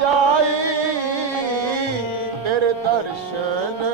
ਜਾਈ ਤੇਰੇ ਦਰਸ਼ਨ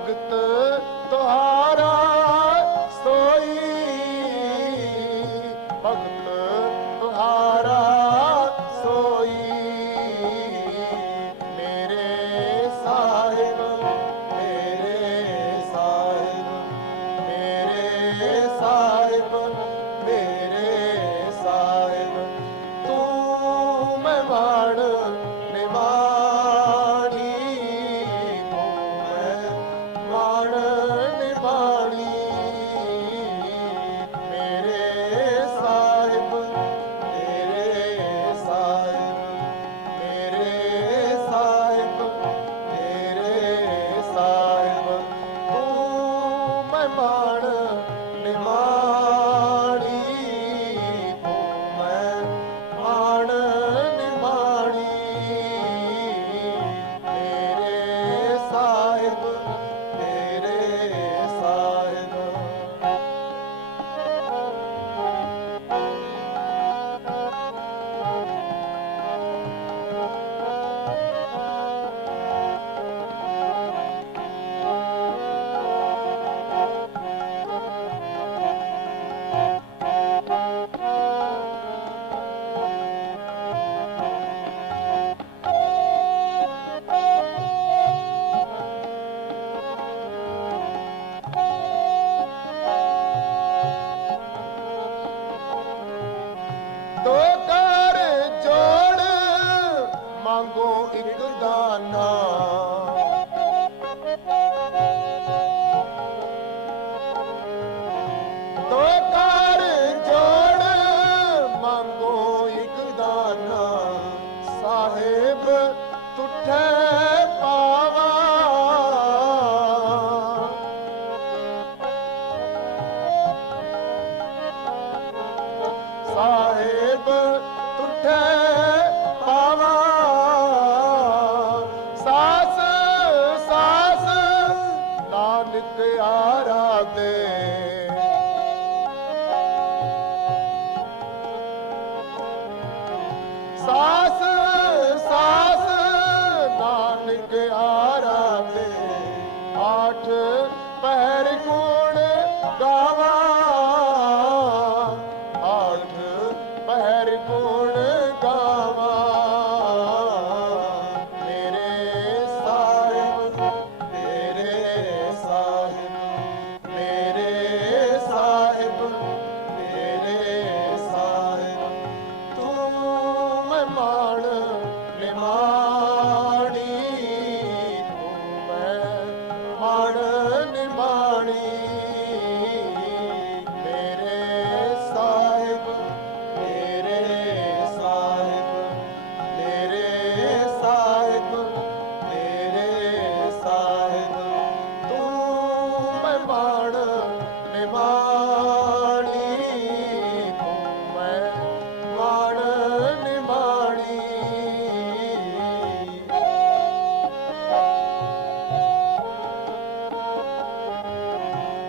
ਭਗਤ ਤੁਹਾਰਾ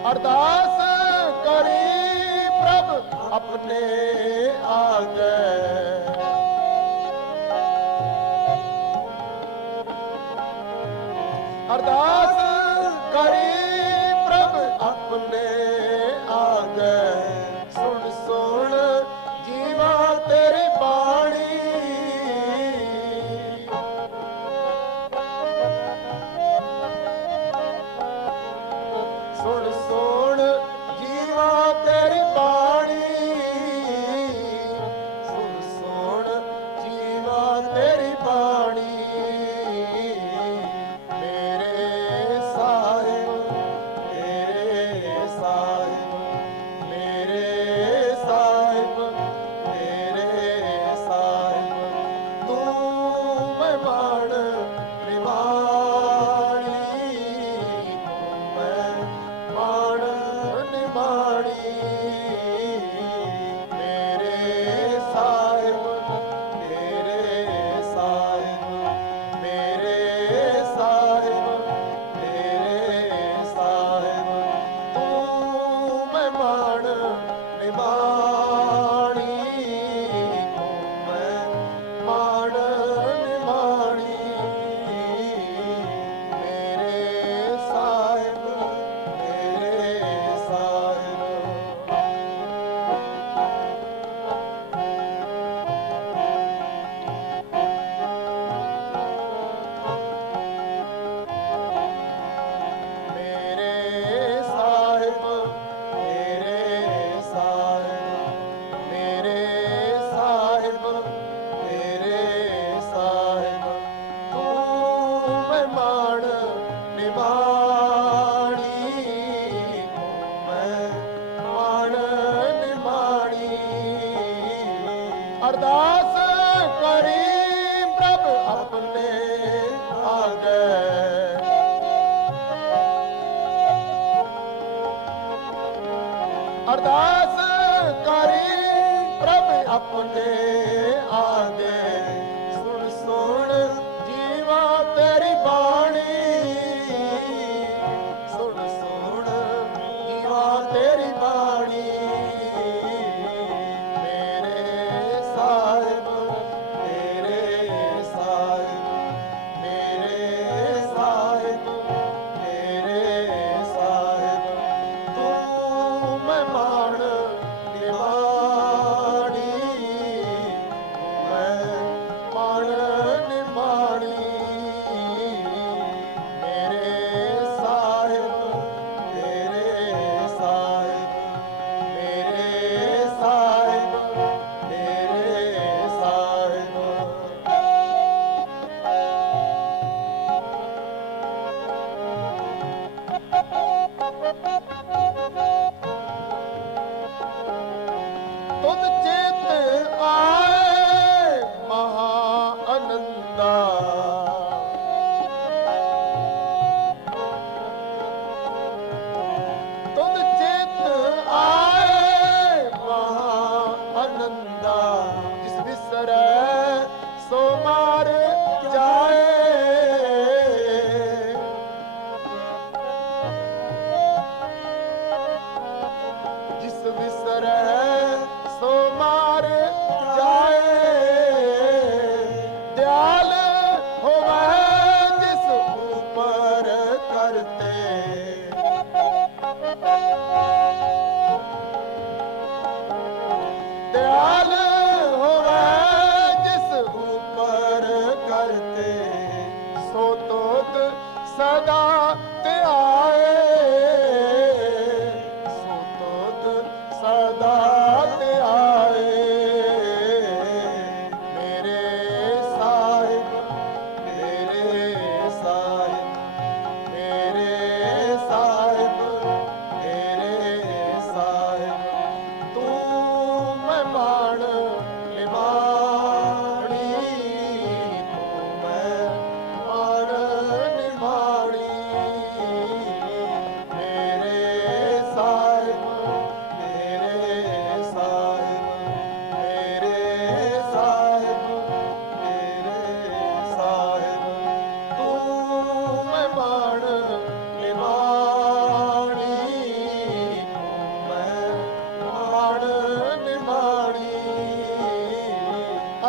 ਅਰਦਾਸ ਕਰੀ ਪ੍ਰਭ ਆਪਣੇ ਆਗੇ। ਅਰਦਾਸ ਕਰੀ ਪ੍ਰਭ ਆਪਣੇ guarda.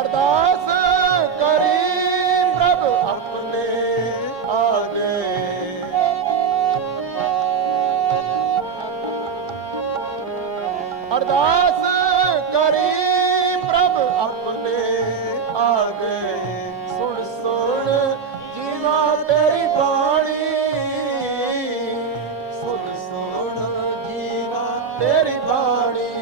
ਅਰਦਾਸ ਕਰੀ ਪ੍ਰਭ ਆਪਣੇ ਆਗੇ। ਅਰਦਾਸ ਕਰੀ ਪ੍ਰਭ ਆਪਣੇ ਆ ਗਏ ਸੁਣ ਸੁਣ ਜੀਵਾ ਤੇਰੀ ਬਾਣੀ। ਸੁਣ ਸੁਣ ਜੀਵਾ ਤੇਰੀ ਬਾਣੀ।